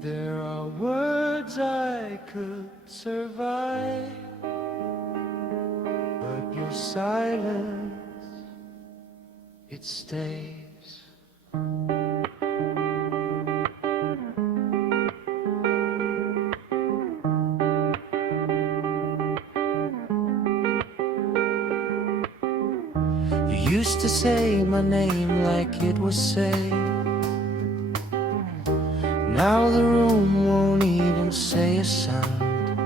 There are words I could survive, but your silence, it stays. You used to say my name like it was safe. Now the room won't even say a sound.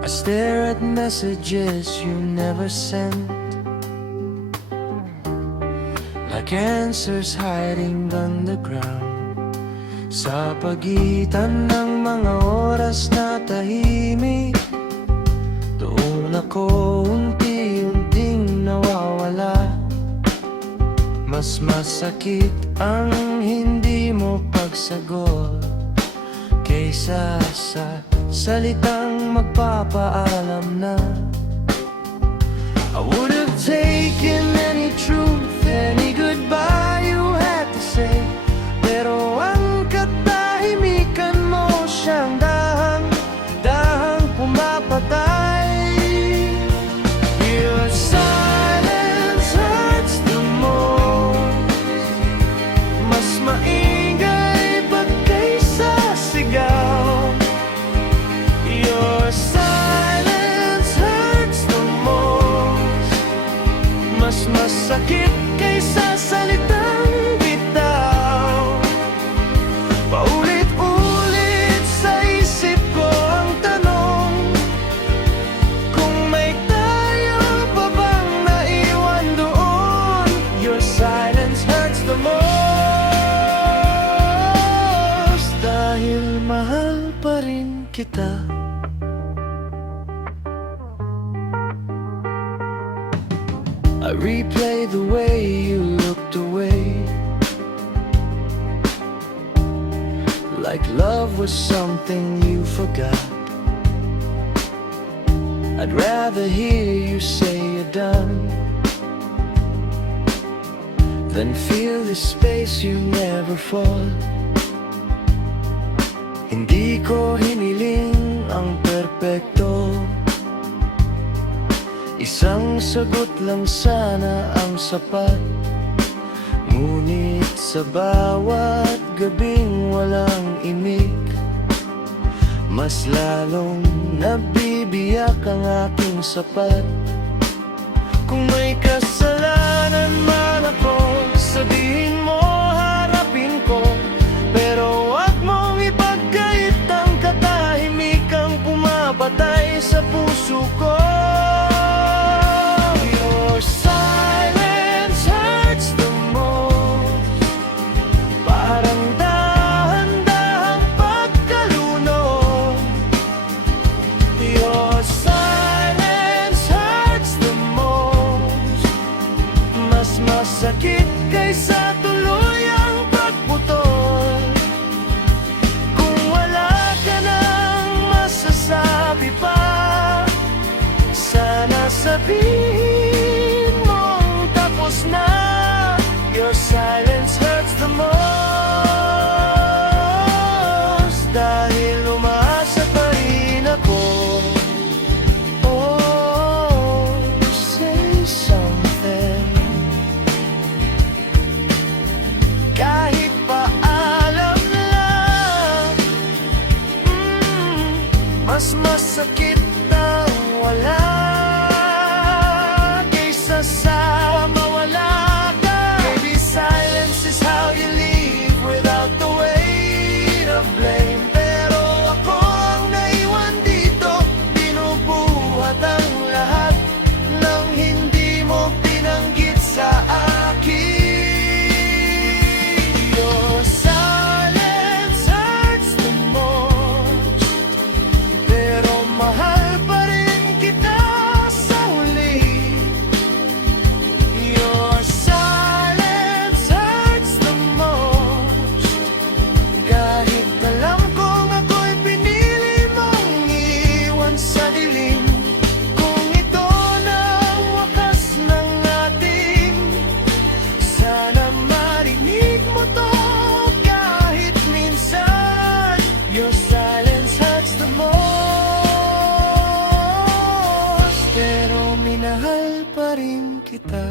I stare at messages you never sent, like answers hiding underground. Sa pagitan ng mga oras na tahimik, doon ako unti-unting nawawala. Mas masakit ang hindi mo pagsagot kaysa sa salitang magpapaalam na. I would have taken any truth, any goodbye you had to say, pero ang katahimikan mo siyang dahang pumapatay. Your silence hurts the most. Mas maingay pa kaysa sigaw. Your silence hurts the most. Mas masakit kaysa salitang bitaw. Paulit-ulit sa isip ko ang tanong, kung may tayo pa bang naiwan doon. Your silence hurts the most. Dahil mahal pa rin kita. I replay the way you looked away, like love was something you forgot. I'd rather hear you say you're done than feel the space you never fall. Hindi ko hiniling ang perpekto, isang sagot lang sana ang sapat. Ngunit sa bawat gabing walang imik, mas lalong nabibiyak ang aking sapat. Kung may kasalanan man ako, sabihin mo, harapin ko, pero wag mong ipagkait ang katahimikang pumapatay sa puso ko. Your silence hurts the most. Parang dahan-dahang pagkalunod. Your silence hurts the most. Mas masakit kaysa tuloy kita